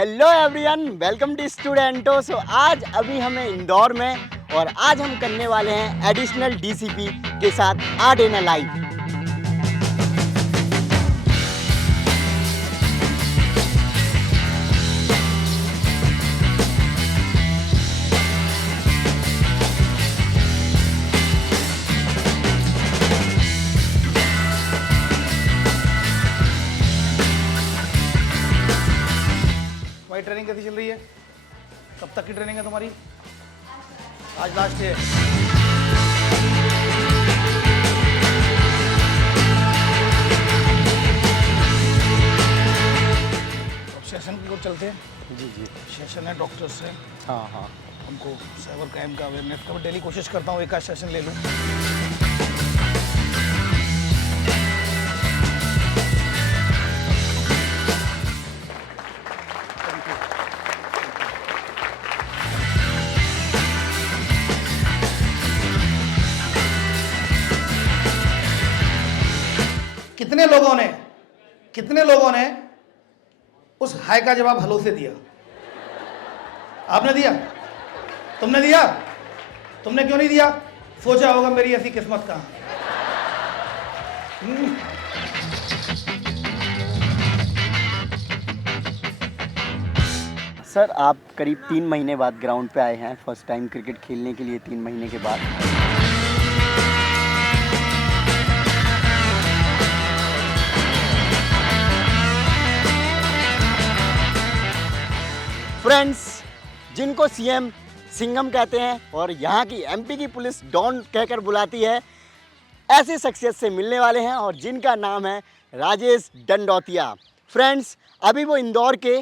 Hello everyone, welcome to स्टूडेंटो। आज अभी हमें इंदौर में और आज हम करने वाले हैं एडिशनल डीसीपी के साथ आर्ट इन अ लाइफ। भाई ट्रेनिंग कैसी चल रही है? कब तक की ट्रेनिंग है तुम्हारी? आज लास्ट है। अब सेशन की ओर चलते हैं। जी। सेशन है डॉक्टर से, हाँ। हमको साइबर क्राइम का अवेयरनेस का मैं डेली कोशिश करता हूँ एक आध सेशन ले लूँ। कितने लोगों ने उस हाय का जवाब हेलो से दिया? आपने दिया? तुमने दिया? तुमने क्यों नहीं दिया? सोचा होगा मेरी ऐसी किस्मत कहाँ। सर, आप करीब 3 महीने बाद ग्राउंड पे आए हैं, फर्स्ट टाइम क्रिकेट खेलने के लिए 3 महीने के बाद। फ्रेंड्स, जिनको सीएम सिंघम कहते हैं और यहाँ की एमपी की पुलिस डॉन कहकर बुलाती है, ऐसे शख्सियत से मिलने वाले हैं और जिनका नाम है राजेश दंडौतिया। फ्रेंड्स, अभी वो इंदौर के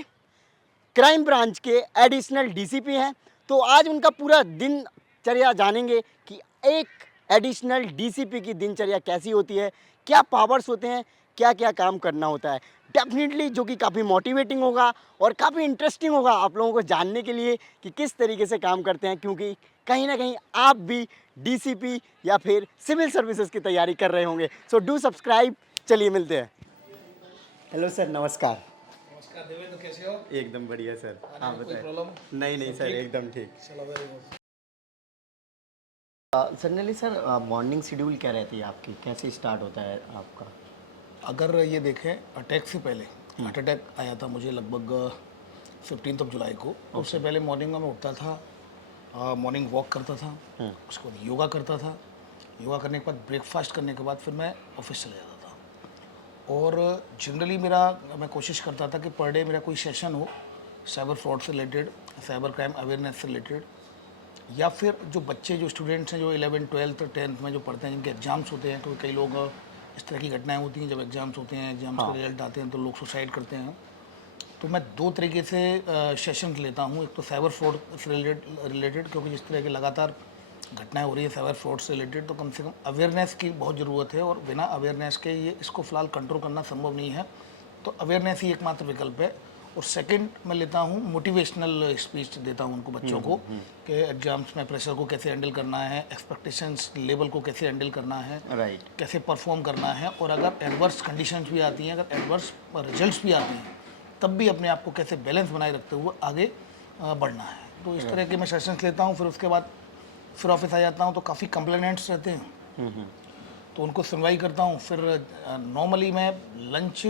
क्राइम ब्रांच के एडिशनल डीसीपी हैं। तो आज उनका पूरा दिनचर्या जानेंगे कि एक एडिशनल डीसीपी की दिनचर्या कैसी होती है, क्या पावर्स होते हैं, क्या क्या काम करना होता है। डेफिनेटली जो कि काफ़ी मोटिवेटिंग होगा और काफ़ी इंटरेस्टिंग होगा आप लोगों को जानने के लिए कि किस तरीके से काम करते हैं, क्योंकि कहीं ना कहीं आप भी डीसीपी या फिर सिविल सर्विसेज की तैयारी कर रहे होंगे। So do subscribe. चलिए मिलते हैं। हेलो सर, नमस्कार। नमस्कार देवेंद्र, कैसे हो? एकदम बढ़िया सर, आप कोई बताएं। प्रॉब्लम? नहीं सर, एकदम ठीक। चलो, very good. Generally sir, morning schedule क्या रहती है आपकी, कैसे स्टार्ट होता है आपका? अगर ये देखें, अटैक से पहले हार्ट अटैक आया था मुझे लगभग 15 जुलाई को। उससे पहले मॉर्निंग में मैं उठता था, मॉर्निंग वॉक करता था, उसके बाद योगा करता था। योगा करने के बाद ब्रेकफास्ट करने के बाद फिर मैं ऑफिस चले जाता था। और जनरली मैं कोशिश करता था कि पर डे मेरा कोई सेशन हो साइबर फ्रॉड से रिलेटेड, साइबर क्राइम अवेयरनेस से रिलेटेड, या फिर जो बच्चे जो स्टूडेंट्स हैं जो 11th 12th 10th में जो पढ़ते हैं, जिनके एग्ज़ाम्स होते हैं, क्योंकि कई लोग इस तरह की घटनाएं होती हैं जब एग्ज़ाम्स होते हैं, एग्ज़ाम्स के रिजल्ट आते हैं तो लोग सुसाइड करते हैं। तो मैं 2 तरीके से सेशन लेता हूँ। एक तो साइबर फ्रॉड से रिलेटेड, क्योंकि जिस तरह की लगातार घटनाएं हो रही है साइबर फ्रॉड से रिलेटेड, तो कम से कम अवेयरनेस की बहुत ज़रूरत है और बिना अवेयरनेस के इसको फ़िलहाल कंट्रोल करना संभव नहीं है। तो अवेयरनेस ही एकमात्र विकल्प है। और सेकंड मैं लेता हूँ मोटिवेशनल स्पीच देता हूँ उनको, बच्चों को, कि एग्जाम्स में प्रेशर को कैसे हैंडल करना है, एक्सपेक्टेशंस लेवल को कैसे हैंडल करना है, राइट। कैसे परफॉर्म करना है, और अगर एडवर्स कंडीशंस भी आती हैं, अगर एडवर्स रिजल्ट्स भी आते हैं, तब भी अपने आप को कैसे बैलेंस बनाए रखते हुए आगे बढ़ना है। तो इस तरह के मैं सेशंस लेता हूँ। फिर उसके बाद फिर ऑफिस आ जाता हूँ तो काफ़ी कंप्लेनेंट्स रहते हैं, तो उनको सुनवाई करता हूँ। फिर नॉर्मली मैं लंच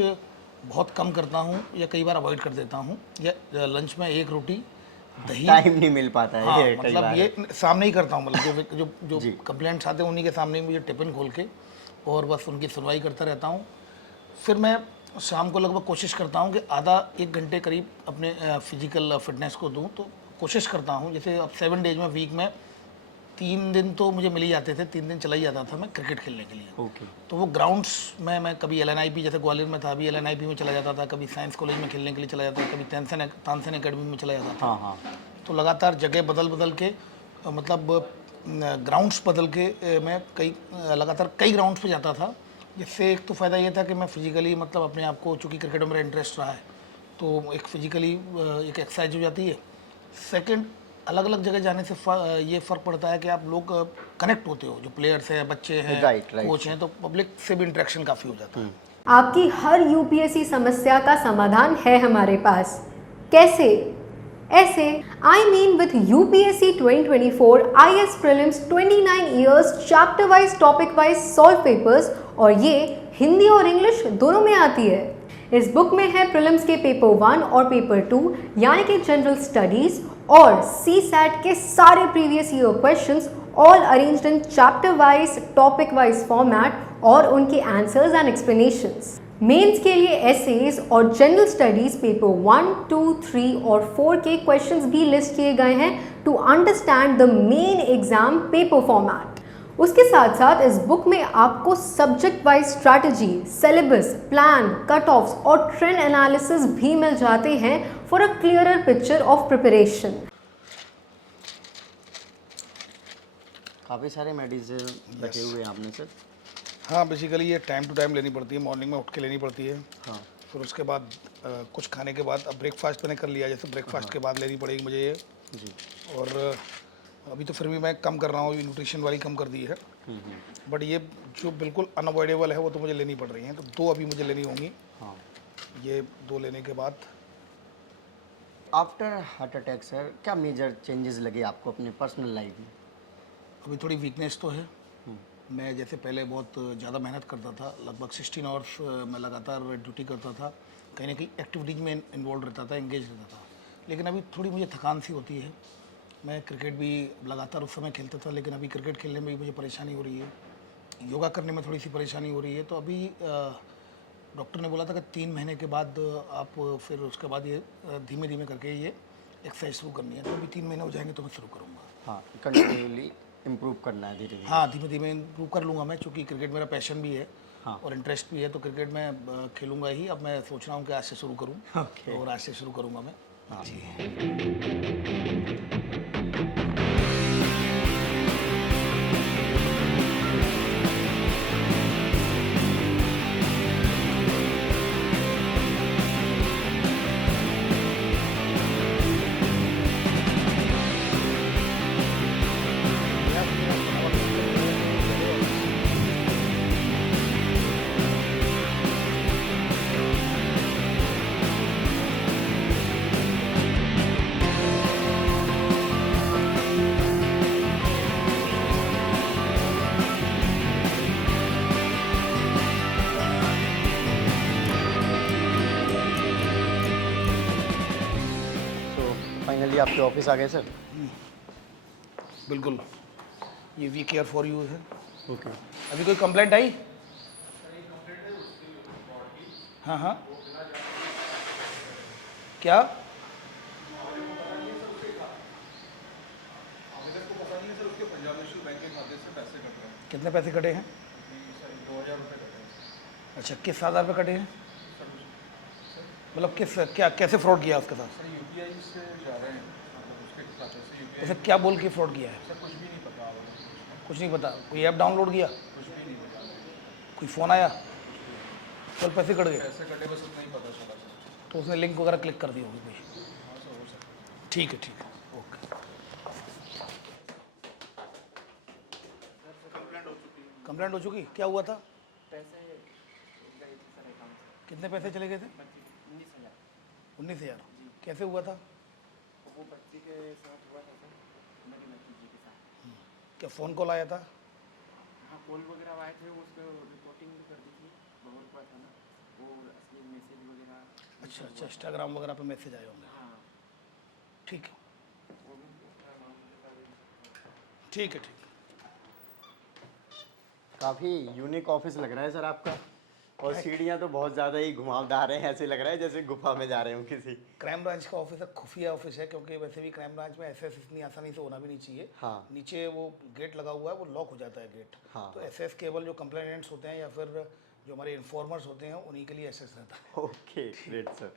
बहुत कम करता हूँ या कई बार अवॉइड कर देता हूँ, या लंच में 1 रोटी दही। टाइम नहीं मिल पाता है। हाँ, ये कई मतलब बार ये सामने ही करता हूँ, मतलब जो जी। कंप्लेंट्स आते हैं उन्हीं के सामने ही मुझे टिफ़िन खोल के और बस उनकी सुनवाई करता रहता हूँ। फिर मैं शाम को लगभग कोशिश करता हूँ कि आधा 1 घंटे करीब अपने फिजिकल फिटनेस को दूँ। तो कोशिश करता हूँ, जैसे अब 7 डेज में वीक में 3 दिन तो मुझे मिल ही जाते थे, 3 दिन चला ही जाता था मैं क्रिकेट खेलने के लिए। ओके। तो वो ग्राउंड्स में मैं कभी LNIP, जैसे ग्वालियर में था, अभी LNIP में चला जाता था, कभी साइंस कॉलेज में खेलने के लिए चला जाता था, कभी तानसेन एकेडमी में चला जाता था। हाँ। तो लगातार जगह बदल के मतलब ग्राउंड्स बदल के मैं लगातार कई ग्राउंड्स पे जाता था, जिससे एक तो फ़ायदा ये था कि मैं फिजिकली मतलब अपने आप को, चूँकि क्रिकेट में मेरा इंटरेस्ट रहा है, तो एक फिजिकली एक एक्सरसाइज हो जाती है। सेकंड, अलग अलग जगह जाने से ये फ़र्क पड़ता है कि आप लोग कनेक्ट होते हो, जो प्लेयर्स हैं, बच्चे हैं, राइट। कोच हैं, तो पब्लिक से भी इंटरेक्शन काफ़ी हो जाता है। आपकी हर यूपीएससी समस्या का समाधान है हमारे पास। कैसे? ऐसे I mean with UPSC 2024 IS Prelims 29 years chapter wise topic wise solve papers और ये हिंदी और इंग्लिश दोनों में आती है। इस बुक में है प्रीलिम्स के पेपर 1 और पेपर 2 यानी कि जनरल स्टडीज और CSAT के सारे previous year questions all arranged in chapter wise topic wise format और उनके आंसर्स एंड एक्सप्लेनेशंस। मेंस के लिए एसेज और जनरल स्टडीज पेपर 1, 2, 3 और 4 के क्वेश्चंस भी लिस्ट किए गए हैं to understand the main exam paper format. उसके साथ साथ इस बुक में आपको subject wise strategy, syllabus, plan, cut offs और ट्रेंड एनालिसिस भी मिल जाते हैं for a clearer picture of preparation. काफ़ी सारे मेडिसिन रखे हुए हैं आपने सर। हाँ, बेसिकली ये टाइम टू टाइम लेनी पड़ती है, मॉर्निंग में उठ के लेनी पड़ती है। हाँ। फिर उसके बाद कुछ खाने के बाद, अब ब्रेकफास्ट मैंने कर लिया, जैसे ब्रेकफास्ट के बाद लेनी पड़ेगी मुझे ये। जी। और अभी तो फिर भी मैं कम कर रहा हूँ, न्यूट्रिशन वाली कम कर दी है। बट ये जो बिल्कुल अनअवॉइडेबल है वो तो मुझे लेनी पड़ रही हैं, तो 2 अभी मुझे लेनी होंगी। हाँ। ये 2 लेने के बाद आफ्टर हार्ट अटैक सर क्या मेजर चेंजेस लगे आपको अपने पर्सनल लाइफ में? अभी थोड़ी वीकनेस तो है। मैं जैसे पहले बहुत ज़्यादा मेहनत करता था, लगभग 16 आवर्स मैं लगातार ड्यूटी करता था, कहीं ना कहीं एक्टिविटीज़ में इन्वॉल्व रहता था, एंगेज रहता था। लेकिन अभी थोड़ी मुझे थकान सी होती है। मैं क्रिकेट भी लगातार उस समय खेलता था, लेकिन अभी क्रिकेट खेलने में भी मुझे परेशानी हो रही है, योगा करने में थोड़ी सी परेशानी हो रही है। तो अभी डॉक्टर ने बोला था कि 3 महीने के बाद आप फिर उसके बाद ये धीमे धीमे करके ये एक्सरसाइज शुरू करनी है। तो अभी 3 महीने हो जाएंगे तो मैं शुरू करूँगा। हाँ, कंटिन्यूली इम्प्रूव करना है धीरे धीरे। हाँ, धीमे धीमे इम्प्रूव कर लूँगा मैं, क्योंकि क्रिकेट मेरा पैशन भी है। हाँ। और इंटरेस्ट भी है, तो क्रिकेट में खेलूँगा ही। अब मैं सोच रहा हूँ कि आज से शुरू करूँ। ओके। और आज से शुरू करूँगा मैं। हाँ। जी। फाइनली आपके ऑफिस आ गए सर। बिल्कुल, ये वी केयर फॉर यू है। ओके। अभी कोई कंप्लेंट आई? हाँ हाँ, क्या? कितने पैसे कटे हैं? 2000 रुपये कटे हैं। अच्छा, किस आधार पे कटे हैं? मतलब किस, क्या, कैसे फ्रॉड किया उसके साथ? सर यूपीआई से जा रहे हैं, मतलब उसके हिसाब से यूपीआई। उसे क्या बोल के फ्रॉड किया है? सर कुछ भी नहीं पता होगा। कुछ नहीं पता। कोई ऐप डाउनलोड किया? कुछ भी नहीं पता। कोई फ़ोन आया? कल पैसे कट गए? पैसे कटे बस उतना ही पता चला सर। तो उसने लिंक वगैरह क्लिक कर दी होगी कोई। हाँ सर, हो सकता है। ठीक है, ठीक है, ओके। कंप्लेंट हो चुकी? क्या हुआ था? पैसे गए थे सर अकाउंट से। कितने पैसे चले गए थे? 19,000। 19,000। कैसे हुआ था? वो बच्चे के साथ हुआ था सर, मेरी लड़की जी के साथ। क्या फ़ोन कॉल आया था? हाँ, कॉल वगैरह आए थे, उसको रिपोर्टिंग भी कर दी थी बहुत पर था ना, वो असली मैसेज वगैरह। अच्छा अच्छा, इंस्टाग्राम वगैरह पे मैसेज आए होंगे। हाँ, ठीक है, वो भी बता दें। ठीक है, ठीक है। काफ़ी यूनिक ऑफिस लग रहा है सर आपका, और सीढ़ियाँ तो बहुत ज़्यादा ही घुमावदार हैं, ऐसे लग रहा है जैसे गुफा में जा रहे हो किसी। क्राइम ब्रांच का ऑफिस है, खुफिया ऑफिस है, क्योंकि वैसे भी क्राइम ब्रांच में एसएस इतनी आसानी से होना भी नहीं चाहिए। हाँ। नीचे वो गेट लगा हुआ है, वो लॉक हो जाता है गेट। हाँ। तो एसएस केवल जो कंप्लेनेंट्स होते हैं या फिर जो हमारे इन्फॉर्मर्स होते हैं उन्हीं के लिए एसएस रहता है। Okay, great sir.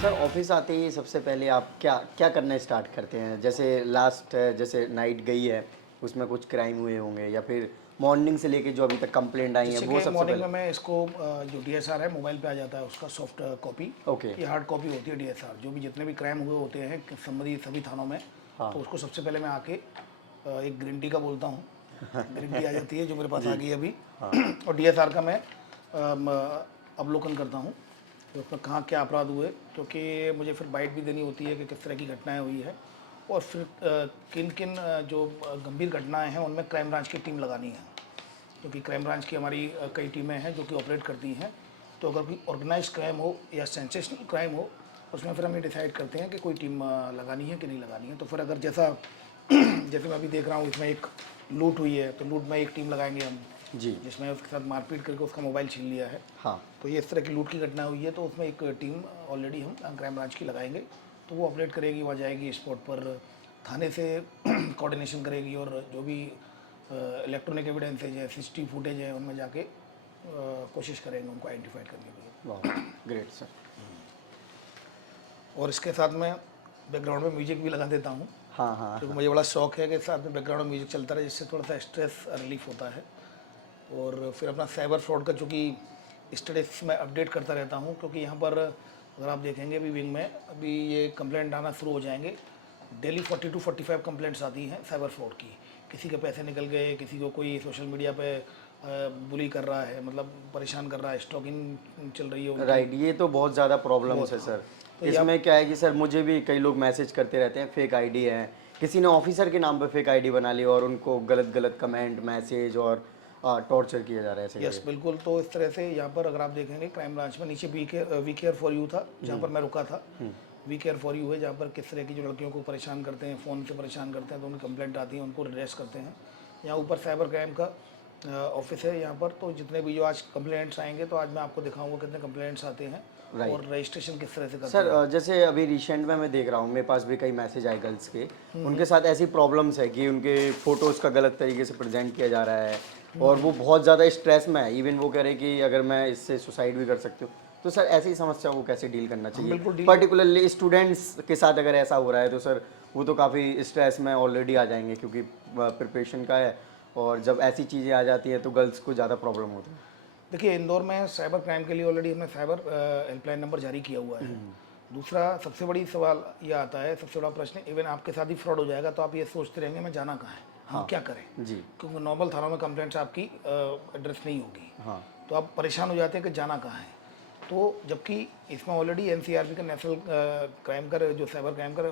Sir sir office आते ही सबसे पहले आप क्या क्या करना स्टार्ट करते हैं? जैसे लास्ट जैसे नाइट गई है उसमें कुछ क्राइम हुए होंगे, या फिर मॉर्निंग से लेके जो अभी तक कंप्लेंट आई है जैसे वो कि सबसे मॉर्निंग पहले? में मैं इसको जो डीएसआर है मोबाइल पे आ जाता है उसका सॉफ्ट कॉपी, ओके। ये हार्ड कॉपी होती है डीएसआर, जो भी जितने भी क्राइम हुए होते हैं संबंधित सभी थानों में, हाँ। तो उसको सबसे पहले मैं आके एक ग्रीन टी का बोलता हूँ, ग्रीन टी आ जाती है जो मेरे पास आ गई है अभी, और डीएसआर का मैं अवलोकन करता हूँ कि उसमें कहाँ क्या अपराध हुए, क्योंकि मुझे फिर बाइट भी देनी होती है कि किस तरह की घटनाएं हुई है, और फिर किन किन जो गंभीर घटनाएं हैं उनमें क्राइम ब्रांच की टीम लगानी है, क्योंकि क्राइम ब्रांच की हमारी कई टीमें हैं जो कि ऑपरेट करती हैं। तो अगर कोई ऑर्गेनाइज क्राइम हो या सेंसेशनल क्राइम हो, उसमें फिर हम ये डिसाइड करते हैं कि कोई टीम लगानी है कि नहीं लगानी है। तो फिर अगर जैसा जैसे मैं अभी देख रहा हूँ इसमें एक लूट हुई है, तो लूट में एक टीम लगाएंगे हम, जी। जिसमें उसके साथ मारपीट करके उसका मोबाइल छीन लिया है। हाँ। तो ये इस तरह की लूट की घटना हुई है, तो उसमें एक टीम ऑलरेडी हम क्राइम ब्रांच की लगाएंगे, तो वो ऑपरेट करेगी, वहाँ जाएगी स्पॉट पर, थाने से कोऑर्डिनेशन करेगी, और जो भी इलेक्ट्रॉनिक एविडेंस है, सीसीटीवी फुटेज है, उनमें जाके कोशिश करेंगे उनको आइडेंटिफाइड करने के लिए। वाह, ग्रेट सर। और इसके साथ में बैकग्राउंड में म्यूजिक भी लगा देता हूँ, हाँ हाँ। क्योंकि मुझे बड़ा शौक है कि साथ में बैकग्राउंड में म्यूजिक चलता रहे, जिससे थोड़ा सा स्ट्रेस रिलीफ होता है। और फिर अपना साइबर फ्रॉड का चूँकि स्टेटस मैं अपडेट करता रहता हूँ, क्योंकि यहाँ पर अगर आप देखेंगे अभी विंग में अभी ये कंप्लेंट आना शुरू हो जाएंगे, डेली 40 to 45 कंप्लेंट्स आती हैं साइबर फ्रॉड की। किसी के पैसे निकल गए, किसी को कोई सोशल मीडिया पे बुली कर रहा है, मतलब परेशान कर रहा है, स्टॉकिंग चल रही है उनकी। राइट, ये तो बहुत ज़्यादा प्रॉब्लम्स है सर। तो इसमें क्या है कि सर मुझे भी कई लोग मैसेज करते रहते हैं, फेक आईडी है, किसी ने ऑफिसर के नाम पे फेक आईडी बना ली और उनको गलत गलत कमेंट मैसेज और टॉर्चर किया जा रहा है ऐसे यस बिल्कुल। तो इस तरह से यहाँ पर अगर आप देखेंगे क्राइम ब्रांच में नीचे वी केयर फॉर यू था, जहाँ पर मैं रुका था, वी केयर फॉर यू है, जहाँ पर किस तरह की जो लड़कियों को परेशान करते हैं, फ़ोन से परेशान करते हैं, तो उनकी कंप्लेंट आती है, उनको रिड्रेस करते हैं। यहाँ ऊपर साइबर क्राइम का ऑफिस है यहाँ पर, तो जितने भी जो आज कंप्लेंट्स आएंगे, तो आज मैं आपको दिखाऊंगा कितने कंप्लेंट्स आते हैं और रजिस्ट्रेशन किस तरह से करते हैं। सर जैसे अभी रिसेंट में मैं देख रहा हूँ, मेरे पास भी कई मैसेज आए गर्ल्स के, उनके साथ ऐसी प्रॉब्लम्स है कि उनके फोटोज़ का गलत तरीके से प्रेजेंट किया जा रहा है और वो बहुत ज़्यादा स्ट्रेस में है। इवन वो कह रहे हैं कि अगर मैं इससे सुसाइड भी कर सकती हूँ। तो सर ऐसी समस्या को कैसे डील करना चाहिए? पर्टिकुलरली स्टूडेंट्स के साथ अगर ऐसा हो रहा है तो सर वो तो काफ़ी स्ट्रेस में ऑलरेडी आ जाएंगे, क्योंकि प्रिपरेशन का है, और जब ऐसी चीज़ें आ जाती हैं तो गर्ल्स को ज़्यादा प्रॉब्लम होती है। देखिए, इंदौर में साइबर क्राइम के लिए ऑलरेडी हमने साइबर हेल्पलाइन नंबर जारी किया हुआ है। दूसरा सबसे बड़ी सवाल ये आता है, सबसे बड़ा प्रश्न, इवन आपके साथ ही फ्रॉड हो जाएगा तो आप ये सोचते रहेंगे मैं जाना कहाँ है, हम क्या करें जी। क्योंकि नॉर्मल थानों में कंप्लेंट्स आपकी एड्रेस नहीं होगी, हाँ। तो आप परेशान हो जाते हैं कि जाना कहाँ है। तो जबकि इसमें ऑलरेडी एनसीआरपी का नेशनल क्राइम का जो साइबर क्राइम का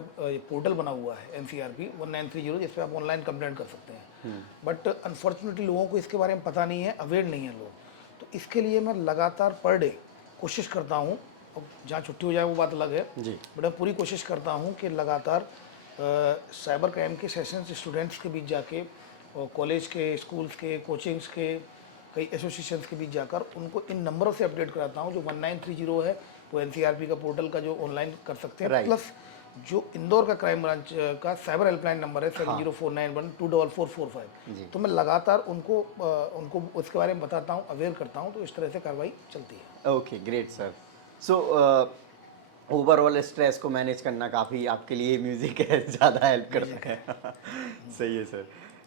पोर्टल बना हुआ है एनसीआरपी 1930, जिस पर आप ऑनलाइन कंप्लेंट कर सकते हैं। बट अनफॉर्चुनेटली लोगों को इसके बारे में पता नहीं है, अवेयर नहीं है लोग। तो इसके लिए मैं लगातार पर डे कोशिश करता हूँ, जहाँ छुट्टी हो जाए वो बात अलग है जी, बट मैं पूरी कोशिश करता हूँ कि लगातार साइबर क्राइम के सेशंस स्टूडेंट्स के बीच जाके, और कॉलेज के, स्कूल्स के, कोचिंग्स के, कई एसोसिएशंस के बीच जाकर उनको इन नंबरों से अपडेट कराता हूँ। जो 1930 है वो एनसीआरपी का पोर्टल का जो ऑनलाइन कर सकते हैं, प्लस जो इंदौर का क्राइम ब्रांच का साइबर हेल्पलाइन नंबर है 7049124445। तो मैं लगातार उनको उसके बारे में बताता हूँ, अवेयर करता हूँ, तो इस तरह से कार्रवाई चलती है। Okay, great sir. So overall stress को मैनेज करना काफ़ी आपके लिए म्यूज़िक है ज़्यादा हेल्प करता है। सही है सर।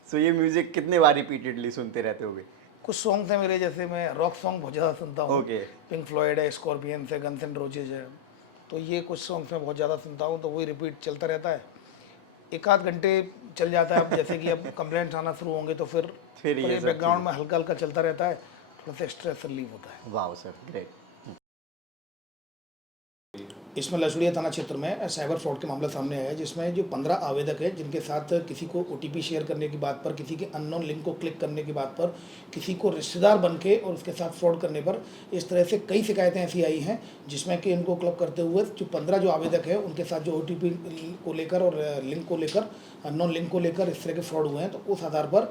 सो ये म्यूज़िक कितने बार रिपीटेडली सुनते रहते होगे? कुछ सॉन्ग्स हैं मेरे, जैसे मैं रॉक सॉन्ग बहुत ज़्यादा सुनता हूँ। ओके। पिंक फ्लॉयड है, स्कॉर्पियंस है, गन्स एंड रोजेज है, तो ये कुछ सॉन्ग्स मैं बहुत ज़्यादा सुनता हूँ, तो वही रिपीट चलता रहता है। एक आध घंटे चल जाता है। अब जैसे कि अब कंप्लेंट्स आना शुरू होंगे तो फिर ये बैकग्राउंड में हल्का हल्का चलता रहता है, थोड़ा सा स्ट्रेस रिलीव होता है। वाह सर, ग्रेट। इसमें लसुड़िया थाना क्षेत्र में साइबर फ्रॉड के मामला सामने आया है, जिसमें जो 15 आवेदक हैं, जिनके साथ किसी को ओटीपी शेयर करने की बात पर, किसी के अननोन लिंक को क्लिक करने की बात पर, किसी को रिश्तेदार बन के और उसके साथ फ्रॉड करने पर, इस तरह से कई शिकायतें ऐसी आई हैं, जिसमें कि इनको क्लब करते हुए जो 15 जो आवेदक हैं उनके साथ जो ओटीपी को लेकर और लिंक को लेकर, अननोन लिंक को लेकर इस तरह के फ्रॉड हुए हैं। तो उस आधार पर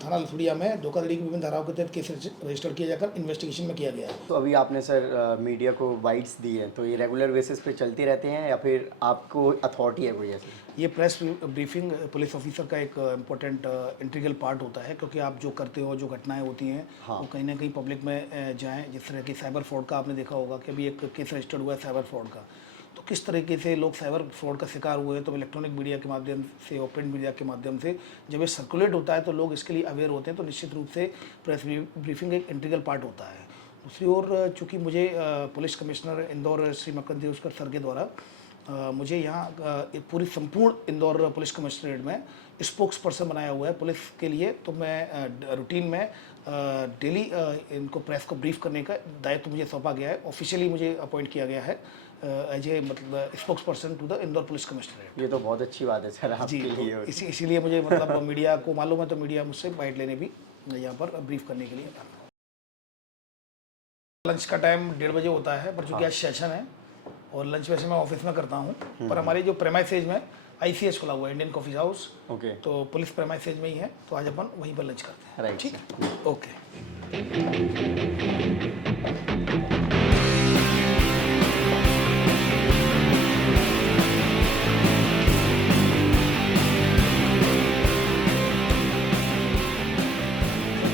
थाना लसुड़िया में धोखाधड़ी की विभिन्न धाराओं के तहत केस रजिस्टर किया जाकर इन्वेस्टिगेशन में किया गया है। तो अभी आपने सर मीडिया को बाइट्स दी है, तो ये रेगुलर बेसिस पे चलते रहते हैं या फिर आपको अथॉरिटी है कोई ऐसी? ये प्रेस ब्रीफिंग पुलिस ऑफिसर का एक इम्पोर्टेंट इंटीग्रल पार्ट होता है, क्योंकि आप जो करते हो, जो घटनाएं होती हैं वो कहीं ना कहीं पब्लिक में जाएं। जिस तरह की साइबर फ्रॉड का आपने देखा होगा कि अभी एक केस रजिस्टर्ड हुआ है साइबर फ्रॉड का, तो किस तरीके से लोग साइबर फ्रॉड का शिकार हुए हैं। तो इलेक्ट्रॉनिक मीडिया के माध्यम से और प्रिंट मीडिया के माध्यम से जब ये सर्कुलेट होता है तो लोग इसके लिए अवेयर होते हैं। तो निश्चित रूप से प्रेस ब्रीफिंग एक इंटीग्रल पार्ट होता है। दूसरी ओर चूँकि मुझे police commissioner Indore Shri Makkan Deoskar sir के द्वारा मुझे यहाँ पूरी संपूर्ण इंदौर पुलिस कमिश्नरेट में स्पोक्स पर्सन बनाया हुआ है पुलिस के लिए, तो मैं रूटीन में डेली इनको प्रेस को ब्रीफ करने का दायित्व मुझे सौंपा गया है। ऑफिशियली मुझे अपॉइंट किया गया है एज ए मतलब spokesperson to the Indore police commissionerate. ये तो बहुत अच्छी बात है सर आपके जी, लिए। तो इसीलिए मुझे मतलब मीडिया को मालूम है, तो मीडिया मुझसे बाइट लेने भी यहाँ पर ब्रीफ करने के लिए आता हूँ। लंच का टाइम 1:30 बजे होता है, पर चूँकि आज सेशन है और लंच वैसे मैं ऑफिस में करता हूँ, पर हमारी जो प्रेमाइसेज में ICS खुला हुआ है, इंडियन कॉफ़ी हाउस, ओके, तो पुलिस प्रेमाइसेज में ही है, तो आज अपन वहीं पर लंच करते हैं। राइट, ठीक है, ओके।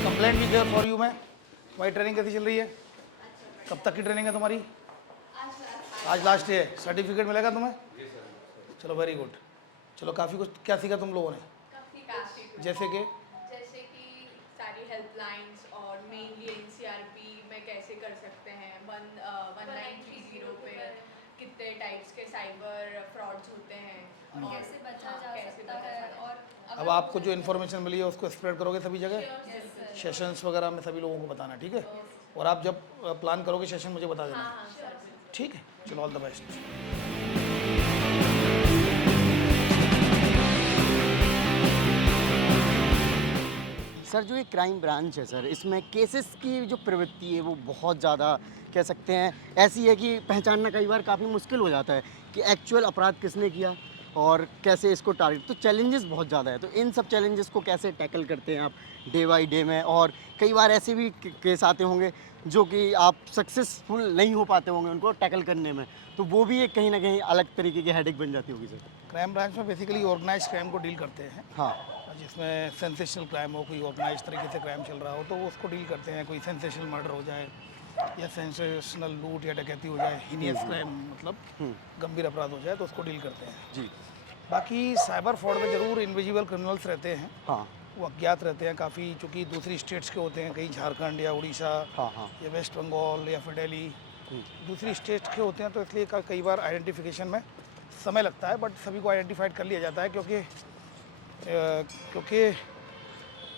कंप्लेंट भी देयर फॉर यू में। तुम्हारी ट्रेनिंग कैसी चल रही है? कब तक की ट्रेनिंग है तुम्हारी? आज लास्ट डे है। सर्टिफिकेट मिलेगा तुम्हें? चलो वेरी गुड। चलो काफ़ी कुछ क्या सीखा तुम लोगों ने? काफ़ी जैसे कि सारी हेल्पलाइंस और मेनली NCRP में कैसे कर सकते हैं, 1930 पे कितने टाइप्स के साइबर फ्रॉड्स होते हैं और कैसे बचा जा कैसे सकता बचा है। सकता और अब आपको जो इन्फॉर्मेशन मिली है उसको स्प्रेड करोगे सभी जगह, सेशंस वगैरह में सभी लोगों को बताना, ठीक है? और आप जब प्लान करोगे सेशन मुझे बता देना, हाँ सर। ठीक है? चलो ऑल द बेस्ट। सर जो ये क्राइम ब्रांच है सर, इसमें केसेस की जो प्रवृत्ति है वो बहुत ज़्यादा कह सकते हैं ऐसी है कि पहचानना कई बार काफ़ी मुश्किल हो जाता है कि एक्चुअल अपराध किसने किया और कैसे इसको टारगेट। तो चैलेंजेस बहुत ज़्यादा है, तो इन सब चैलेंजेस को कैसे टैकल करते हैं आप डे बाई डे में? और कई बार ऐसे भी केस आते होंगे जो कि आप सक्सेसफुल नहीं हो पाते होंगे उनको टैकल करने में, तो वो भी एक कहीं ना कहीं अलग तरीके की हेडेक बन जाती होगी सर। क्राइम ब्रांच में बेसिकली ऑर्गेनाइज क्राइम को डील करते हैं। हाँ, जिसमें सेंसेशनल क्राइम हो, कोई ऑर्गेनाइज तरीके से क्राइम चल रहा हो तो वो उसको डील करते हैं। कोई सेंसेशनल मर्डर हो जाए या सेंसेशनल लूट या डकैती हो जाए, हीनियस क्राइम मतलब गंभीर अपराध हो जाए, तो उसको डील करते हैं जी। बाकी साइबर फ्रॉड में ज़रूर इनविजिबल क्रिमिनल्स रहते हैं, हाँ वो अज्ञात रहते हैं काफ़ी, चूँकि दूसरी स्टेट्स के होते हैं, कहीं झारखंड या उड़ीसा हाँ या वेस्ट बंगाल या फिर दिल्ली, दूसरी स्टेट के होते हैं, तो इसलिए कई बार आइडेंटिफिकेशन में समय लगता है, बट सभी को आइडेंटिफाइड कर लिया जाता है। क्योंकि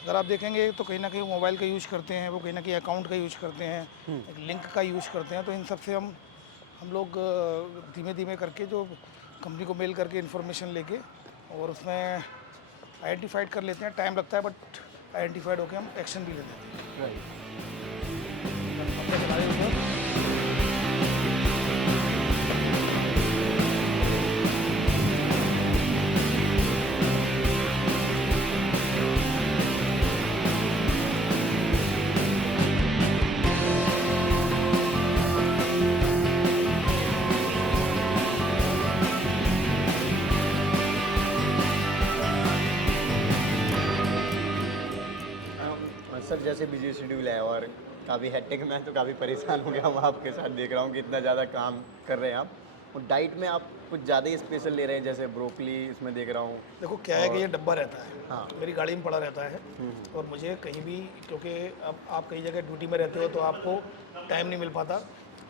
अगर आप देखेंगे तो कहीं ना कहीं मोबाइल का यूज़ करते हैं, वो कहीं ना कहीं अकाउंट का यूज़ करते हैं, एक लिंक का यूज़ करते हैं, तो इन सब से हम लोग धीमे धीमे करके जो कंपनी को मेल करके इन्फॉर्मेशन लेके और उसमें आइडेंटिफाइड कर लेते हैं। टाइम लगता है, बट आइडेंटिफाइड होकर हम एक्शन भी लेते हैं। राइट। सर जैसे बिजी शेड्यूल है और काफ़ी हेक्टिक, मैं तो काफ़ी परेशान हो गया हूँ आपके साथ, देख रहा हूँ कि इतना ज़्यादा काम कर रहे हैं आप, और डाइट में आप कुछ ज़्यादा ही स्पेशल ले रहे हैं, जैसे ब्रोकली इसमें देख रहा हूँ। देखो क्या है कि ये डब्बा रहता है, हाँ। मेरी गाड़ी में पड़ा रहता है, और मुझे कहीं भी, क्योंकि अब आप कई जगह ड्यूटी में रहते हो तो आपको टाइम नहीं मिल पाता,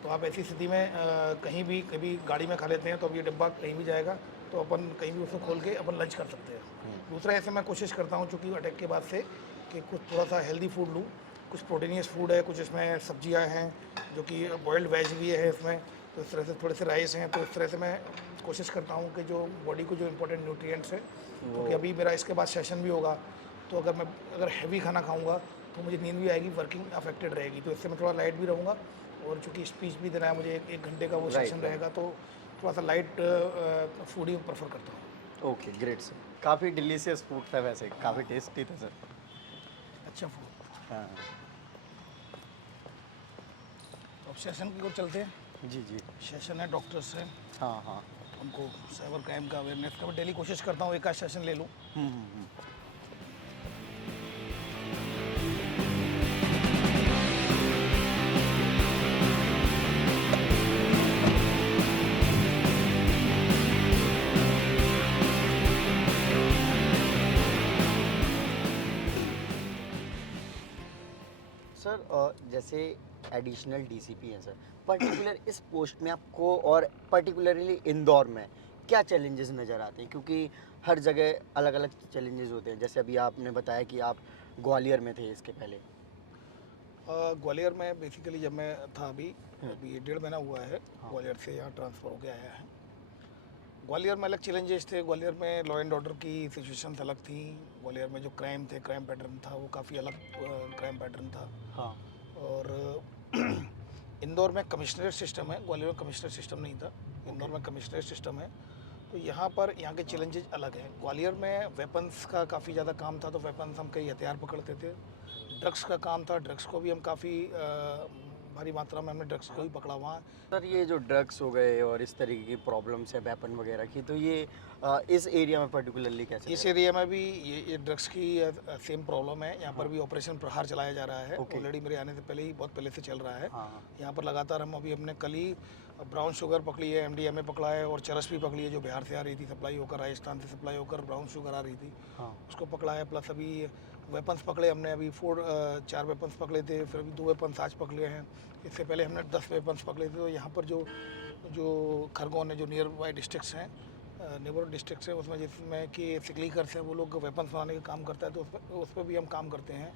तो आप ऐसी स्थिति में कहीं भी कभी गाड़ी में खा लेते हैं, तो अब ये डब्बा कहीं भी जाएगा तो अपन कहीं भी उसको खोल के अपन लंच कर सकते हैं। दूसरा ऐसे मैं कोशिश करता हूँ चूँकि अटैक के बाद से कि कुछ थोड़ा सा हेल्दी फूड लूँ, कुछ प्रोटीनियस फूड है, कुछ इसमें सब्जियां हैं जो कि बॉइल्ड वेज भी है इसमें, तो इस तरह से थोड़े से राइस हैं, तो इस तरह से मैं कोशिश करता हूँ कि जो बॉडी को जो इंपॉर्टेंट न्यूट्रिएंट्स है, क्योंकि अभी मेरा इसके बाद सेशन भी होगा, तो अगर हैवी खाना खाऊंगा तो मुझे नींद भी आएगी, वर्किंग अफेक्टेड रहेगी, तो इससे मैं थोड़ा लाइट भी रहूँगा। और चूँकि स्पीच भी देना है मुझे, एक घंटे का वो सेशन रहेगा, तो थोड़ा सा लाइट फूड ही प्रेफर करता हूँ। ओके ग्रेट सर, काफ़ी डिलीशियस फूड था, वैसे काफ़ी टेस्टी था सर। अच्छा फूड। हाँ अब सेशन की ओर चलते हैं। जी जी। सेशन है डॉक्टर से। हाँ हाँ उनको साइबर क्राइम का अवेयरनेस का मैं डेली कोशिश करता हूँ एक आध सेशन ले लूँ। सर जैसे एडिशनल डीसीपी हैं सर, पर्टिकुलर इस पोस्ट में आपको और पर्टिकुलरली इंदौर में क्या चैलेंजेस नज़र आते हैं? क्योंकि हर जगह अलग अलग चैलेंजेस होते हैं। जैसे अभी आपने बताया कि आप ग्वालियर में थे इसके पहले। ग्वालियर में बेसिकली जब मैं था अभी 1.5 महीना हुआ है ग्वालियर से यहाँ ट्रांसफ़र होके आया है। ग्वालियर में अलग चैलेंजेस थे। ग्वालियर में लॉ एंड ऑर्डर की सिचुएशन अलग थी। ग्वालियर में जो क्राइम थे, क्राइम पैटर्न था वो काफ़ी अलग क्राइम पैटर्न था। हाँ। और इंदौर में कमिश्नरेट सिस्टम है, ग्वालियर में कमिश्नरेट सिस्टम नहीं था। इंदौर में कमिश्नरेट सिस्टम है, तो यहाँ पर यहाँ के चैलेंजेस अलग हैं। ग्वालियर में वेपन्स का काफ़ी ज़्यादा काम था, तो वेपन्स हम कई हथियार पकड़ते थे। ड्रग्स का काम था, ड्रग्स को भी हम काफ़ी भारी मात्रा में हमने ड्रग्स को भी पकड़ा वहाँ। सर ये जो ड्रग्स हो गए और इस तरीके की प्रॉब्लम्स है वेपन वगैरह की, तो ये इस एरिया में पर्टिकुलरली कैसे? इस एरिया में भी ये ड्रग्स की सेम प्रॉब्लम है। यहाँ पर भी ऑपरेशन प्रहार चलाया जा रहा है। ऑलरेडी मेरे आने से पहले ही बहुत पहले से चल रहा है। यहाँ पर लगातार हम अभी हमने कल ही ब्राउन शुगर पकड़ी है, MDMA पकड़ा है और चरस भी पकड़ी है जो बिहार से आ रही थी, सप्लाई होकर राजस्थान से सप्लाई होकर ब्राउन शुगर आ रही थी, उसको पकड़ा है। प्लस अभी वेपन्स पकड़े हमने, अभी 4 वेपन्स पकड़े थे, फिर अभी 2 वेपन्स आज पकड़े हैं। इससे पहले हमने 10 वेपन्स पकड़े थे। तो यहाँ पर जो खरगोन है, जो नियर बाई डिस्ट्रिक्ट्स हैं, नेबरहुड डिस्ट्रिक्ट्स है, उसमें जिसमें कि सिकलीकर्स हैं, वो लोग वेपन्स बनाने का काम करता है, तो उस पर भी हम काम करते हैं।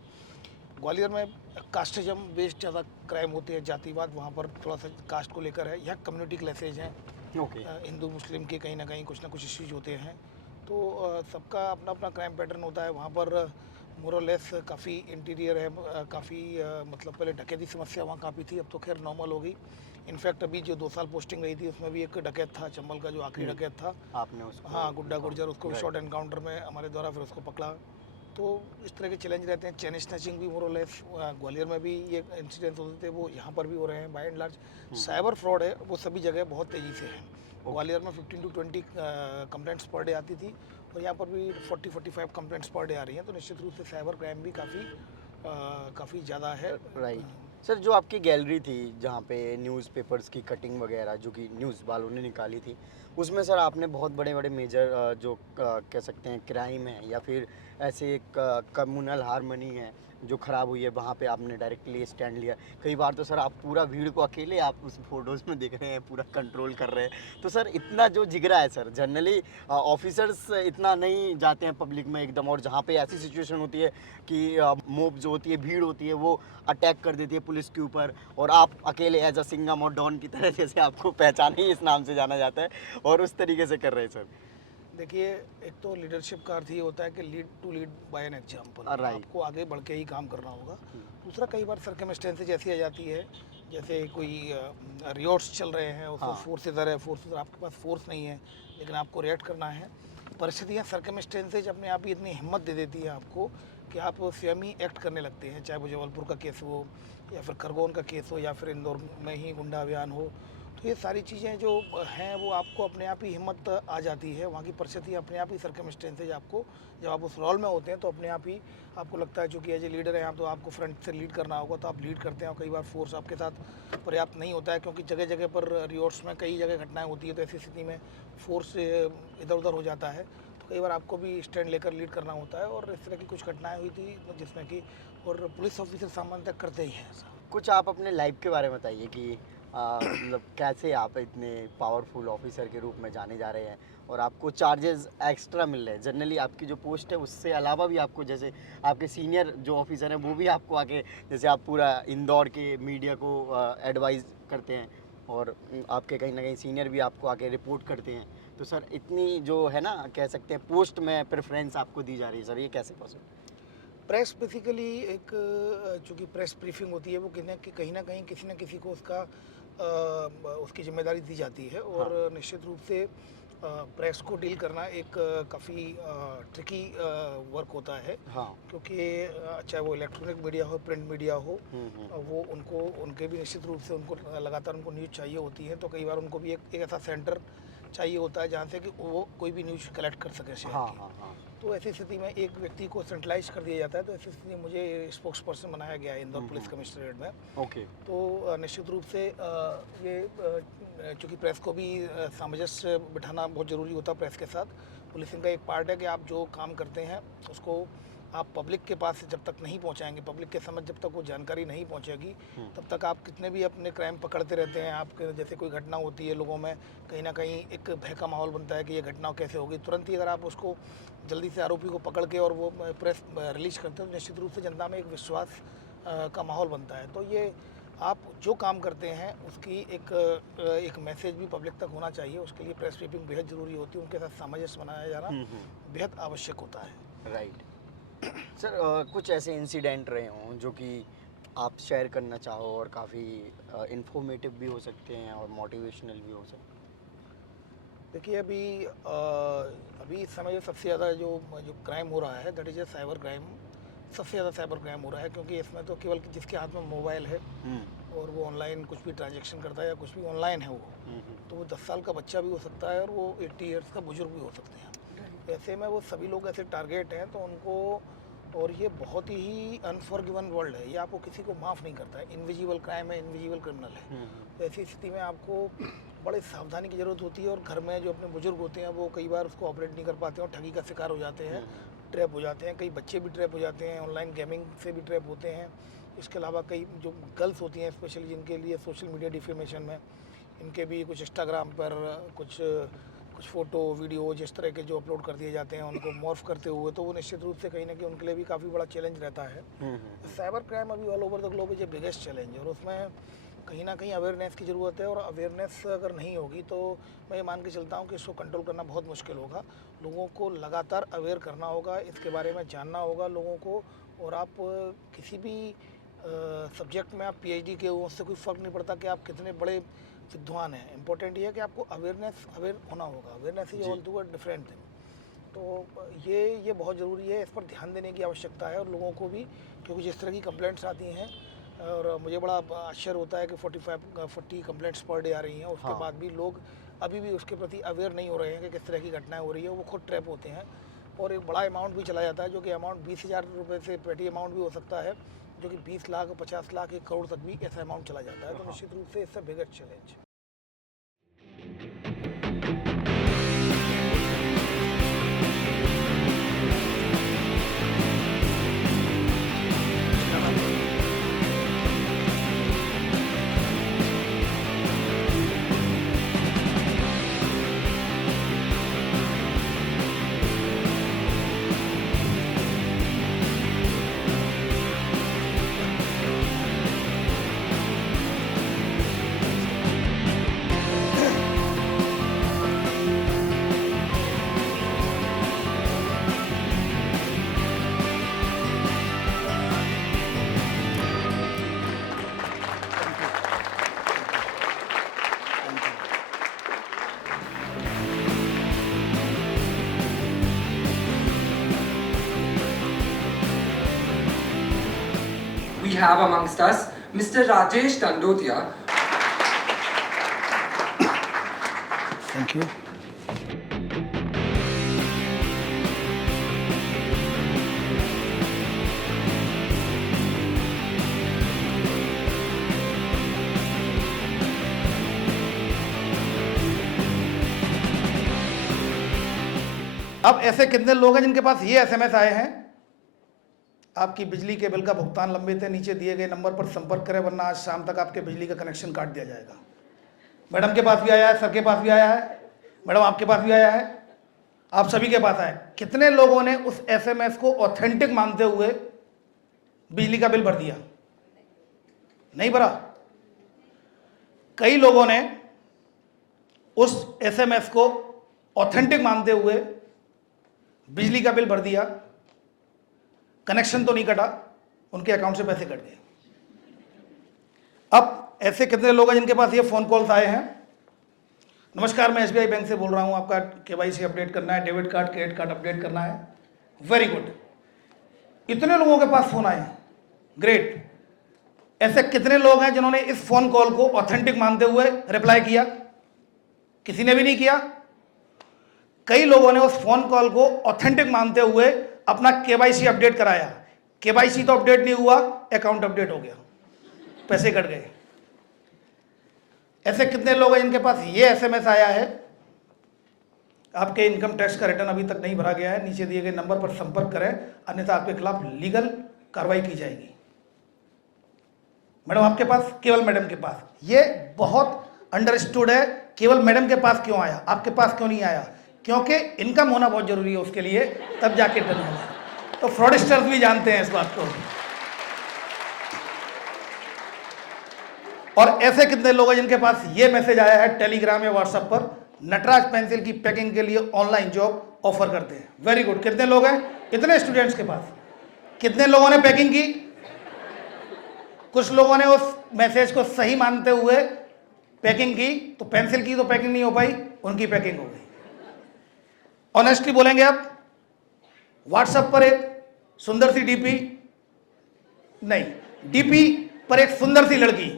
ग्वालियर में कास्टिज्म बेस्ड ज़्यादा क्राइम होते हैं, जातिवाद वहाँ पर थोड़ा सा कास्ट को लेकर है। यहाँ कम्युनिटी क्लैसेज हैं, हिंदू मुस्लिम के कहीं ना कुछ इश्यूज होते हैं। तो सबका अपना अपना क्राइम पैटर्न होता है। वहाँ पर मोरलेस काफ़ी इंटीरियर है, काफ़ी मतलब पहले डकैती समस्या वहाँ काफ़ी थी, अब तो खैर नॉर्मल हो गई। इनफैक्ट अभी जो 2 साल पोस्टिंग रही थी उसमें भी एक डकैत था, चंबल का जो आखिरी डकैत था, आपने उसको? हाँ, गुड्डा गुर्जर, उसको शॉर्ट एनकाउंटर में हमारे द्वारा फिर उसको पकड़ा। तो इस तरह के चैलेंज रहते हैं। चेन स्नैचिंग भी मोरलेस ग्वालियर में भी ये इंसिडेंट्स होते थे, वो यहाँ पर भी हो रहे हैं। By and large cyber fraud है वो सभी जगह बहुत तेज़ी से है। ग्वालियर में 15 to 20 कंप्लेंट्स पर डे आती थी और यहाँ पर भी 40-45 कंप्लेंट्स पर डे आ रही हैं। तो निश्चित रूप से साइबर क्राइम भी काफ़ी ज़्यादा है। राइट सर, जो आपकी गैलरी थी जहाँ पे न्यूज़पेपर्स की कटिंग वगैरह जो कि न्यूज़ वालों ने निकाली थी, उसमें सर आपने बहुत बड़े बड़े मेजर जो कह सकते हैं क्राइम है या फिर ऐसे कम्युनल हार्मनी है जो ख़राब हुई है, वहाँ पे आपने डायरेक्टली स्टैंड लिया। कई बार तो सर आप पूरा भीड़ को अकेले आप उस फोटोज़ में देख रहे हैं, पूरा कंट्रोल कर रहे हैं। तो सर इतना जो जिगरा है सर, जनरली ऑफिसर्स इतना नहीं जाते हैं पब्लिक में एकदम, और जहाँ पे ऐसी सिचुएशन होती है कि मोब जो होती है, भीड़ होती है, वो अटैक कर देती है पुलिस के ऊपर, और आप अकेले एज अ सिंघम और डॉन की तरह, जैसे आपको पहचाने ही इस नाम से जाना जाता है, और उस तरीके से कर रहे हैं सर। देखिए, एक तो लीडरशिप का अर्थ ये होता है कि lead to lead by an example, आपको आगे बढ़ के ही काम करना होगा। दूसरा, कई बार सर्कमस्टेंसेज ऐसी आ जाती है, जैसे कोई रियोट्स चल रहे हैं, उसमें फोर्स इधर है, फोर्स इधर, आपके पास फोर्स नहीं है लेकिन आपको रिएक्ट करना है। परिस्थितियाँ, सर्कमस्टेंसेज अपने आप ही इतनी हिम्मत दे देती है आपको कि आप स्वयं ही एक्ट करने लगते हैं। चाहे वो जबलपुर का केस हो या फिर खरगोन का केस हो या फिर इंदौर में ही गुंडा अभियान हो, तो ये सारी चीज़ें जो हैं वो आपको अपने आप ही हिम्मत आ जाती है। वहाँ की परिस्थिति अपने आप ही, सर्कमस्टेंसेज आपको, जब आप उस रोल में होते हैं तो अपने आप ही आपको लगता है, चूँकि एज ए लीडर हैं आप, तो आपको फ्रंट से लीड करना होगा, तो आप लीड करते हैं। और कई बार फोर्स आपके साथ पर्याप्त नहीं होता है, क्योंकि जगह जगह पर रियोट्स में कई जगह घटनाएँ होती है, तो ऐसी स्थिति में फोर्स इधर उधर हो जाता है। तो कई बार आपको भी स्टैंड लेकर लीड करना होता है, और इस तरह की कुछ घटनाएँ हुई थी जिसमें कि, और पुलिस ऑफिसर सामान्यतः करते ही हैं ऐसा। कुछ आप अपने लाइफ के बारे में बताइए कि मतलब कैसे आप इतने पावरफुल ऑफिसर के रूप में जाने जा रहे हैं और आपको चार्जेस एक्स्ट्रा मिल रहे हैं। जनरली आपकी जो पोस्ट है उससे अलावा भी आपको, जैसे आपके सीनियर जो ऑफिसर हैं वो भी आपको आके, जैसे आप पूरा इंदौर के मीडिया को एडवाइस करते हैं, और आपके कहीं ना कहीं सीनियर भी आपको आके रिपोर्ट करते हैं। तो सर इतनी जो है ना, कह सकते हैं पोस्ट में प्रेफरेंस आपको दी जा रही है सर, ये कैसे पॉसिबल? प्रेस बेसिकली एक, चूँकि प्रेस ब्रीफिंग होती है, वो कहीं ना कहीं किसी न किसी को उसकी जिम्मेदारी दी जाती है। और निश्चित रूप से प्रेस को डील करना एक काफ़ी ट्रिकी वर्क होता है, हाँ। क्योंकि चाहे वो इलेक्ट्रॉनिक मीडिया हो, प्रिंट मीडिया हो, वो उनके भी निश्चित रूप से उनको लगातार उनको न्यूज़ चाहिए होती है। तो कई बार उनको भी एक ऐसा सेंटर चाहिए होता है जहाँ से कि वो कोई भी न्यूज़ कलेक्ट कर सके शहर हाँ की। हाँ हाँ। तो ऐसी स्थिति में एक व्यक्ति को सेंट्रलाइज कर दिया जाता है। तो ऐसी स्थिति में मुझे स्पोक्स पर्सन बनाया गया है इंदौर पुलिस कमिश्नरेट में। ओके। तो निश्चित रूप से ये चूँकि प्रेस को भी सामंजस्य बिठाना बहुत ज़रूरी होता है प्रेस के साथ। पुलिसिंग का एक पार्ट है कि आप जो काम करते हैं उसको आप पब्लिक के पास जब तक नहीं पहुंचाएंगे, पब्लिक के समझ जब तक वो जानकारी नहीं पहुंचेगी, तब तक आप कितने भी अपने क्राइम पकड़ते रहते हैं। आपके जैसे कोई घटना होती है, लोगों में कहीं ना कहीं एक भय का माहौल बनता है कि ये घटना कैसे होगी। तुरंत ही अगर आप उसको जल्दी से आरोपी को पकड़ के और वो प्रेस रिलीज करते हैं तो निश्चित रूप से जनता में एक विश्वास का माहौल बनता है। तो ये आप जो काम करते हैं उसकी एक मैसेज भी पब्लिक तक होना चाहिए। उसके लिए प्रेस स्वीपिंग बेहद ज़रूरी होती है, उनके साथ सामंजस्य बनाया जाना बेहद आवश्यक होता है। राइट सर, कुछ ऐसे इंसिडेंट रहे हों जो कि आप शेयर करना चाहो और काफ़ी इंफॉर्मेटिव भी हो सकते हैं और मोटिवेशनल भी हो सकते हैं। देखिए अभी इस समय सबसे ज़्यादा जो क्राइम हो रहा है that is a cyber crime. सबसे ज़्यादा साइबर क्राइम हो रहा है क्योंकि इसमें तो केवल जिसके हाथ में मोबाइल है और वो ऑनलाइन कुछ भी ट्रांजैक्शन करता है या कुछ भी ऑनलाइन है वो, तो वो 10 साल का बच्चा भी हो सकता है और वो 80 ईयर्स का बुजुर्ग भी हो सकते हैं। ऐसे में वो सभी लोग ऐसे टारगेट हैं तो उनको, और ये बहुत ही अनफॉरगिवन वर्ल्ड है, ये आपको किसी को माफ़ नहीं करता है। इनविजिबल क्राइम है, इनविजिबल क्रिमिनल है। तो ऐसी स्थिति में आपको बड़े सावधानी की ज़रूरत होती है। और घर में जो अपने बुजुर्ग होते हैं वो कई बार उसको ऑपरेट नहीं कर पाते हैं और ठगी का शिकार हो जाते हैं, ट्रैप हो जाते हैं। कई बच्चे भी ट्रैप हो जाते हैं, ऑनलाइन गेमिंग से भी ट्रैप होते हैं। इसके अलावा कई जो गर्ल्स होती हैं स्पेशली जिनके लिए सोशल मीडिया डिफेमेशन में इनके भी कुछ इंस्टाग्राम पर कुछ फ़ोटो वीडियो जिस तरह के जो अपलोड कर दिए जाते हैं उनको मॉर्फ करते हुए, तो वो निश्चित रूप से कहीं ना कहीं उनके लिए भी काफ़ी बड़ा चैलेंज रहता है। साइबर क्राइम अभी all over the globe is a biggest challenge और उसमें कहीं ना कहीं अवेयरनेस की ज़रूरत है। और अवेयरनेस अगर नहीं होगी तो मैं ये मान के चलता हूँ कि इसको कंट्रोल करना बहुत मुश्किल होगा। लोगों को लगातार अवेयर करना होगा, इसके बारे में जानना होगा लोगों को। और आप किसी भी सब्जेक्ट में आप PhD के हो, उससे कोई फ़र्क नहीं पड़ता कि आप कितने बड़े विद्वान हैं। इम्पोर्टेंट ये है कि आपको अवेयर होना होगा। Awareness is all to a different thing. तो ये बहुत ज़रूरी है, इस पर ध्यान देने की आवश्यकता है। और लोगों को भी, क्योंकि जिस तरह की कंप्लेंट्स आती हैं और मुझे बड़ा आश्चर्य होता है कि 40 कंप्लेंट्स पर डे आ रही हैं, उसके बाद भी लोग अभी भी उसके प्रति अवेयर नहीं हो रहे हैं कि किस तरह की घटनाएं हो रही है। वो खुद ट्रैप होते हैं और एक बड़ा अमाउंट भी चला जाता है, जो कि अमाउंट 20,000 रुपये से पेटी अमाउंट भी हो सकता है, जो कि 20 लाख 50 लाख 1 करोड़ तक भी ऐसा अमाउंट चला जाता है। तो निश्चित रूप से इससे biggest challenge. We have amongst us Mr. Rajesh Dandotia. Thank you. अब ऐसे कितने लोग हैं जिनके पास ये SMS आए हैं, आपकी बिजली के बिल का भुगतान लंबित है, नीचे दिए गए नंबर पर संपर्क करें वरना आज शाम तक आपके बिजली का कनेक्शन काट दिया जाएगा। मैडम के पास भी आया है, सर के पास भी आया है, मैडम आपके पास भी आया है, आप सभी के पास आया। कितने लोगों ने उस SMS को ऑथेंटिक मानते हुए बिजली का बिल भर दिया? नहीं भरा। कई लोगों ने उस SMS को ऑथेंटिक मानते हुए बिजली का बिल भर दिया, कनेक्शन तो नहीं कटा, उनके अकाउंट से पैसे कट गए। अब ऐसे कितने लोग हैं जिनके पास ये फ़ोन कॉल्स आए हैं नमस्कार, मैं SBI बैंक से बोल रहा हूँ। आपका KYC अपडेट करना है, debit card credit card update करना है। वेरी गुड, इतने लोगों के पास फ़ोन आए, ग्रेट। ऐसे कितने लोग हैं जिन्होंने इस फ़ोन कॉल को ऑथेंटिक मानते हुए रिप्लाई किया? किसी ने भी नहीं किया। कई लोगों ने उस फ़ोन कॉल को ऑथेंटिक मानते हुए अपना KYC अपडेट कराया। KYC तो अपडेट नहीं हुआ, अकाउंट अपडेट हो गया, पैसे कट गए। ऐसे कितने लोग हैं जिनके पास ये SMS आया है, आपके इनकम टैक्स का रिटर्न अभी तक नहीं भरा गया है, नीचे दिए गए नंबर पर संपर्क करें, अन्यथा आपके खिलाफ लीगल कार्रवाई की जाएगी। मैडम आपके पास, केवल मैडम के पास, ये बहुत अंडरस्टूड है। केवल मैडम के पास क्यों आया, आपके पास क्यों नहीं आया? क्योंकि इनकम होना बहुत जरूरी है उसके लिए, तब जाके डन होगा। तो फ्रॉडस्टर्स भी जानते हैं इस बात को। और ऐसे कितने लोग हैं जिनके पास ये मैसेज आया है टेलीग्राम या व्हाट्सएप पर, नटराज पेंसिल की पैकिंग के लिए ऑनलाइन जॉब ऑफर करते हैं। वेरी गुड, कितने लोग हैं? इतने स्टूडेंट्स के पास। कितने लोगों ने पैकिंग की? कुछ लोगों ने उस मैसेज को सही मानते हुए पैकिंग की, तो पेंसिल की तो पैकिंग नहीं हो पाई, उनकी पैकिंग हो गई। ऑनेस्टली बोलेंगे आप? व्हाट्सएप पर एक सुंदर सी डीपी नहीं, डीपी पर एक सुंदर सी लड़की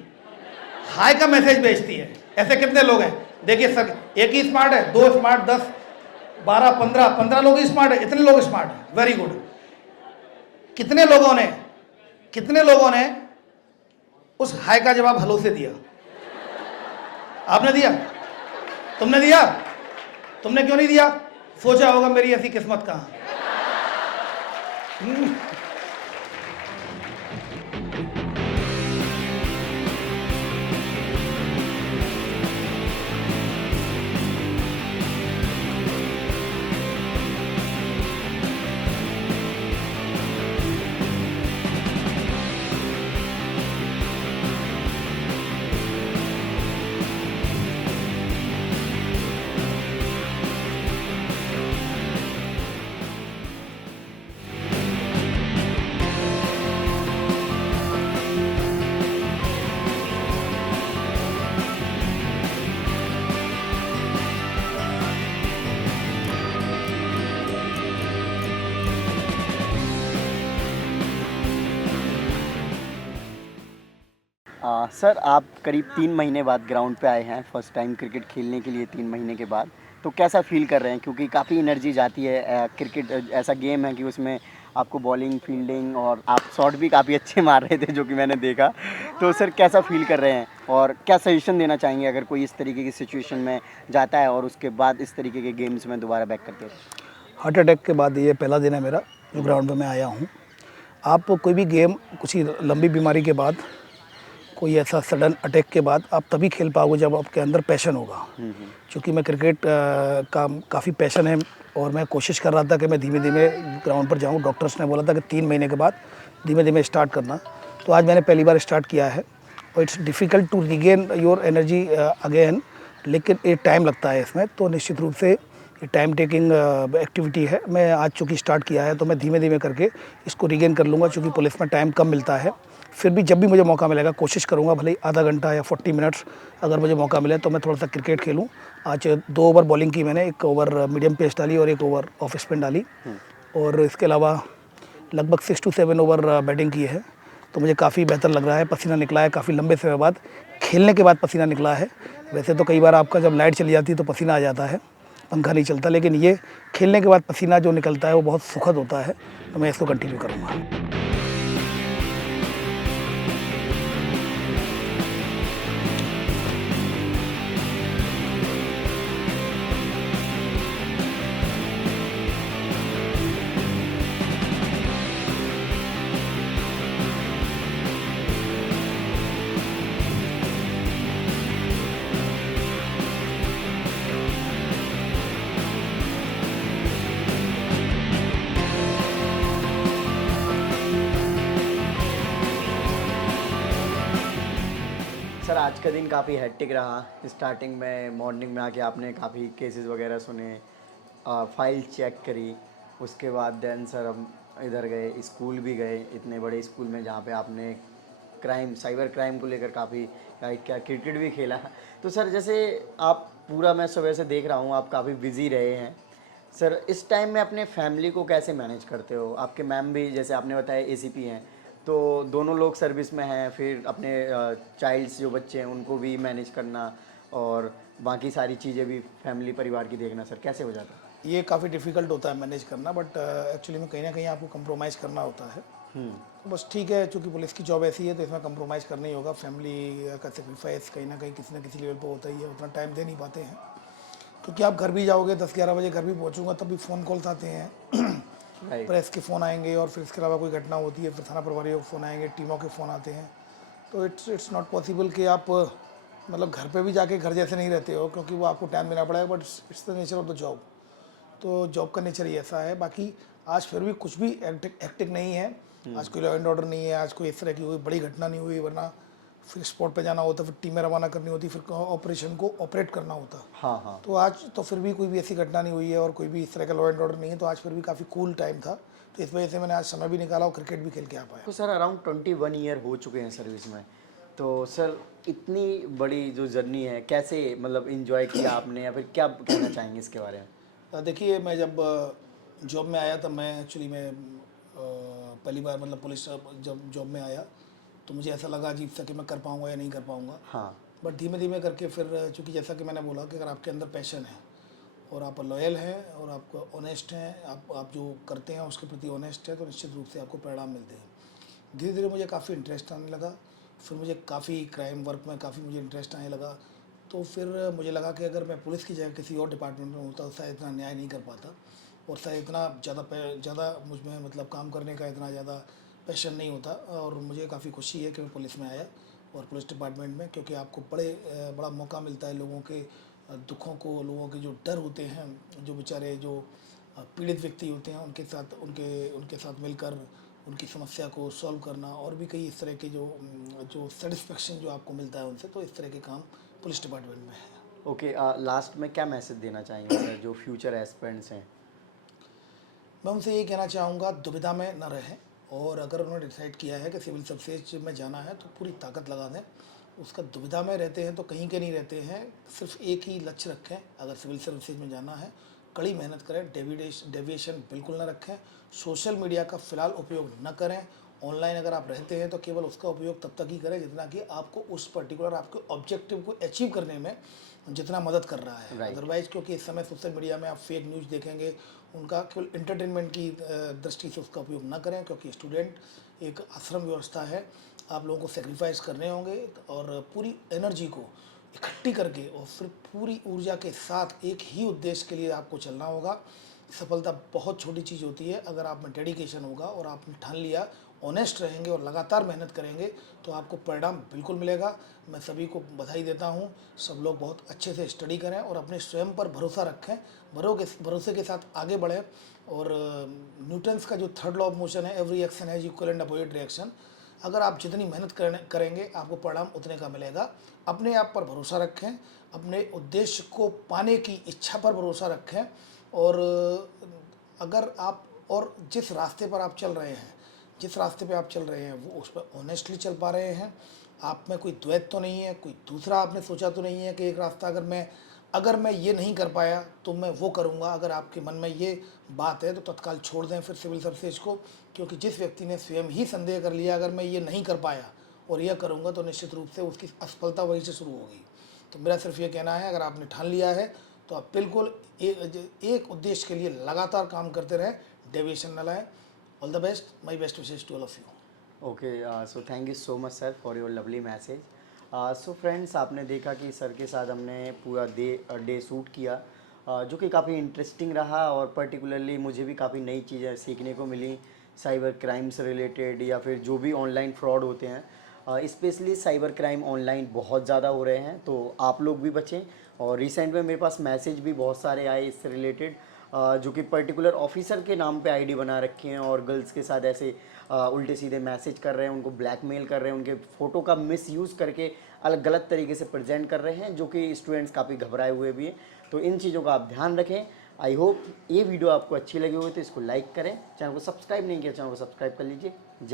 हाय का मैसेज भेजती है। ऐसे कितने लोग हैं? देखिए सर, एक ही स्मार्ट है, 2 स्मार्ट, 10, 12, 15 लोग ही स्मार्ट है, इतने लोग स्मार्ट है। Very good. कितने लोगों ने उस हाय का जवाब हेलो से दिया? आपने दिया? तुमने दिया? तुमने क्यों नहीं दिया? सोचा होगा मेरी ऐसी किस्मत कहां। सर, आप करीब 3 महीने बाद ग्राउंड पे आए हैं, फर्स्ट टाइम क्रिकेट खेलने के लिए 3 महीने के बाद। तो कैसा फील कर रहे हैं? क्योंकि काफ़ी एनर्जी जाती है। क्रिकेट ऐसा गेम है कि उसमें आपको बॉलिंग, फील्डिंग और आप शॉट भी काफ़ी अच्छे मार रहे थे, जो कि मैंने देखा। तो सर, कैसा फील कर रहे हैं और क्या सजेशन देना चाहेंगे अगर कोई इस तरीके की सिचुएशन में जाता है और उसके बाद इस तरीके के गेम्स में दोबारा बैक करते हैं? हार्ट अटैक के बाद ये पहला दिन है मेरा जो ग्राउंड पे मैं आया हूँ। आप कोई भी गेम कुछ लंबी बीमारी के बाद, कोई ऐसा सडन अटैक के बाद आप तभी खेल पाओगे जब आपके अंदर पैशन होगा। क्योंकि मैं क्रिकेट का काफ़ी पैशन है और मैं कोशिश कर रहा था कि मैं धीमे धीमे ग्राउंड पर जाऊँ। डॉक्टर्स ने बोला था कि 3 महीने के बाद धीमे धीमे स्टार्ट करना। तो आज मैंने पहली बार स्टार्ट किया है और it's difficult to regain your energy again, लेकिन ये टाइम लगता है इसमें। तो निश्चित रूप से ये टाइम टेकिंग एक्टिविटी है। मैं आज चूँकि स्टार्ट किया है तो मैं धीमे धीमे करके इसको रिगेन कर लूँगा। चूँकि पुलिस में टाइम कम मिलता है, फिर भी जब भी मुझे मौका मिलेगा कोशिश करूँगा, भले ही आधा घंटा या 40 मिनट्स अगर मुझे मौका मिले तो मैं थोड़ा सा क्रिकेट खेलूँ। आज 2 ओवर बॉलिंग की मैंने, 1 ओवर मीडियम पेस डाली और 1 ओवर ऑफ स्पिन डाली, और इसके अलावा लगभग 6 to 7 ओवर बैटिंग की है। तो मुझे काफ़ी बेहतर लग रहा है। पसीना निकला है काफ़ी लंबे समय बाद, खेलने के बाद पसीना निकला है। वैसे तो कई बार आपका जब लाइट चली जाती है तो पसीना आ जाता है, पंखा नहीं चलता, लेकिन ये खेलने के बाद पसीना जो निकलता है वो बहुत सुखद होता है। तो मैं इसको कंटिन्यू करूँगा। सर, आज का दिन काफ़ी हेक्टिक रहा। स्टार्टिंग में मॉर्निंग में आके आपने काफ़ी केसेस वगैरह सुने, फाइल चेक करी, उसके बाद देन सर हम इधर गए, स्कूल भी गए, इतने बड़े स्कूल में जहाँ पे आपने क्राइम, साइबर क्राइम को लेकर काफ़ी क्या क्रिकेट भी खेला। तो सर जैसे आप पूरा, मैं सुबह से देख रहा हूँ आप काफ़ी बिजी रहे हैं सर, इस टाइम में अपने फैमिली को कैसे मैनेज करते हो? आपके मैम भी जैसे आपने बताया एसीपी हैं, तो दोनों लोग सर्विस में हैं, फिर अपने चाइल्ड्स जो बच्चे हैं उनको भी मैनेज करना और बाकी सारी चीज़ें भी फैमिली परिवार की देखना, सर कैसे हो जाता है? ये काफ़ी डिफ़िकल्ट होता है मैनेज करना, बट एक्चुअली में कहीं ना कहीं आपको कंप्रोमाइज़ करना होता है। तो बस ठीक है, चूँकि पुलिस की जॉब ऐसी है तो इसमें कंप्रोमाइज़ करना ही होगा। फैमिली का सेक्रीफाइस कहीं ना किसी लेवल पर होता ही है, उतना टाइम दे नहीं पाते हैं, क्योंकि आप घर भी जाओगे 10-11 बजे घर भी पहुँचूंगा तब भी फ़ोन कॉल्स आते हैं राइट। प्रेस के फ़ोन आएंगे, और फिर इसके अलावा कोई घटना होती है फिर थाना प्रभारियों के फ़ोन आएंगे, टीमों के फ़ोन आते हैं। तो इट्स नॉट पॉसिबल कि आप मतलब घर पे भी जाके घर जैसे नहीं रहते हो, क्योंकि वो आपको टाइम देना पड़ेगा, but it's the nature of the job. तो जॉब का नेचर ही ऐसा है। बाकी आज फिर भी कुछ भी एक्टिक नहीं है, आज कोई लॉ एंड ऑर्डर नहीं है, आज कोई इस तरह की कोई बड़ी घटना नहीं हुई, वरना फिर स्पॉट पे जाना होता, फिर टीमें रवाना करनी होती, फिर ऑपरेशन को ऑपरेट करना होता। हाँ हाँ। तो आज तो फिर भी कोई भी ऐसी घटना नहीं हुई है और कोई भी इस तरह का लॉ एंड ऑर्डर नहीं है, तो आज फिर भी काफ़ी कूल टाइम था, तो इस वजह से मैंने आज समय भी निकाला और क्रिकेट भी खेल के आ पाया। तो सर अराउंड 21 ईयर हो चुके हैं सर्विस में, तो सर इतनी बड़ी जो जर्नी है कैसे मतलब इन्जॉय किया आपने, या फिर क्या कहना चाहेंगे इसके बारे में? देखिए, मैं जब जॉब में आया तब मैं एक्चुअली पहली बार मतलब पुलिस जब जॉब में आया तो मुझे ऐसा लगा अजीब सा कि मैं कर पाऊँगा या नहीं कर पाऊँगा। हाँ। बट धीमे धीमे करके फिर, चूँकि जैसा कि मैंने बोला कि अगर आपके अंदर पैशन है और आप लॉयल हैं और आप ऑनेस्ट हैं, आप जो करते हैं उसके प्रति ऑनेस्ट है, तो निश्चित रूप से आपको परिणाम मिलते हैं। धीरे धीरे मुझे काफ़ी इंटरेस्ट आने लगा, फिर मुझे काफ़ी क्राइम वर्क में काफ़ी मुझे इंटरेस्ट आने लगा। तो फिर मुझे लगा कि अगर मैं पुलिस की जगह किसी और डिपार्टमेंट में होता तो शायद इतना न्याय नहीं कर पाता, और शायद इतना ज़्यादा मुझ में मतलब काम करने का इतना ज़्यादा पैशन नहीं होता। और मुझे काफ़ी खुशी है कि मैं पुलिस में आया और पुलिस डिपार्टमेंट में, क्योंकि आपको बड़ा मौका मिलता है लोगों के दुखों को, लोगों के जो डर होते हैं, जो बेचारे जो पीड़ित व्यक्ति होते हैं उनके साथ मिलकर उनकी समस्या को सॉल्व करना, और भी कई इस तरह के जो सेटिस्फेक्शन जो आपको मिलता है उनसे, तो इस तरह के काम पुलिस डिपार्टमेंट में है। ओके, लास्ट में क्या मैसेज देना चाहेंगे सर जो फ्यूचर एस्पिरेंट्स हैं? मैं उनसे ये कहना चाहूँगा, दुविधा में न रहें, और अगर उन्होंने डिसाइड किया है कि सिविल सर्विसेज में जाना है तो पूरी ताकत लगा दें। उसका दुविधा में रहते हैं तो कहीं के नहीं रहते हैं, सिर्फ एक ही लक्ष्य रखें। अगर सिविल सर्विसेज में जाना है कड़ी मेहनत करें, डेविएशन बिल्कुल ना रखें, सोशल मीडिया का फ़िलहाल उपयोग न करें। ऑनलाइन अगर आप रहते हैं तो केवल उसका उपयोग तब तक ही करें जितना कि आपको उस पर्टिकुलर आपके ऑब्जेक्टिव को अचीव करने में जितना मदद कर रहा है। अदरवाइज़, क्योंकि इस समय सोशल मीडिया में आप फेक न्यूज़ देखेंगे, उनका केवल एंटरटेनमेंट की दृष्टि से उसका उपयोग न करें, क्योंकि स्टूडेंट एक आश्रम व्यवस्था है, आप लोगों को सेक्रीफाइस करने होंगे और पूरी एनर्जी को इकट्ठी करके और फिर पूरी ऊर्जा के साथ एक ही उद्देश्य के लिए आपको चलना होगा। सफलता बहुत छोटी चीज़ होती है, अगर आप में डेडिकेशन होगा और आपने ठान लिया, ऑनेस्ट रहेंगे और लगातार मेहनत करेंगे तो आपको परिणाम बिल्कुल मिलेगा। मैं सभी को बधाई देता हूँ, सब लोग बहुत अच्छे से स्टडी करें और अपने स्वयं पर भरोसा रखें, भरोसे के साथ आगे बढ़ें। और न्यूटन्स का जो थर्ड लॉ ऑफ मोशन है, every action has equal and opposite reaction, अगर आप जितनी मेहनत करेंगे आपको परिणाम उतने का मिलेगा। अपने आप पर भरोसा रखें, अपने उद्देश्य को पाने की इच्छा पर भरोसा रखें, और अगर आप और जिस रास्ते पर आप चल रहे हैं वो उस पर ऑनेस्टली चल पा रहे हैं, आप में कोई द्वैत तो नहीं है, कोई दूसरा आपने सोचा तो नहीं है कि एक रास्ता अगर मैं ये नहीं कर पाया तो मैं वो करूँगा। अगर आपके मन में ये बात है तो तत्काल छोड़ दें फिर सिविल सर्विसेज को, क्योंकि जिस व्यक्ति ने स्वयं ही संदेह कर लिया अगर मैं ये नहीं कर पाया और यह करूँगा तो निश्चित रूप से उसकी असफलता वहीं से शुरू होगी। तो मेरा सिर्फ ये कहना है, अगर आपने ठान लिया है तो आप बिल्कुल एक उद्देश्य के लिए लगातार काम करते रहें, डेविएशन न लाएं। All the best, my best wishes to all of you. Okay, so thank you so much sir for your lovely message. So friends, आपने देखा कि सर के साथ हमने पूरा डे शूट किया, जो कि काफ़ी इंटरेस्टिंग रहा, और पर्टिकुलरली मुझे भी काफ़ी नई चीज़ें सीखने को मिली, साइबर क्राइम से रिलेटेड या फिर जो भी ऑनलाइन फ्रॉड होते हैं। स्पेशली साइबर क्राइम ऑनलाइन बहुत ज़्यादा हो रहे हैं, तो आप लोग भी बचें। और रिसेंट में मेरे पास मैसेज भी बहुत सारे आए इससे रिलेटेड, जो कि पर्टिकुलर ऑफिसर के नाम पे आईडी बना रखे हैं और गर्ल्स के साथ ऐसे उल्टे सीधे मैसेज कर रहे हैं, उनको ब्लैकमेल कर रहे हैं, उनके फ़ोटो का मिसयूज़ करके अलग गलत तरीके से प्रेजेंट कर रहे हैं, जो कि स्टूडेंट्स काफ़ी घबराए हुए भी हैं। तो इन चीज़ों का आप ध्यान रखें। आई होप ये वीडियो आपको अच्छी लगी हो तो इसको लाइक करें, चैनल को सब्सक्राइब नहीं किया चैनल को सब्सक्राइब कर लीजिए।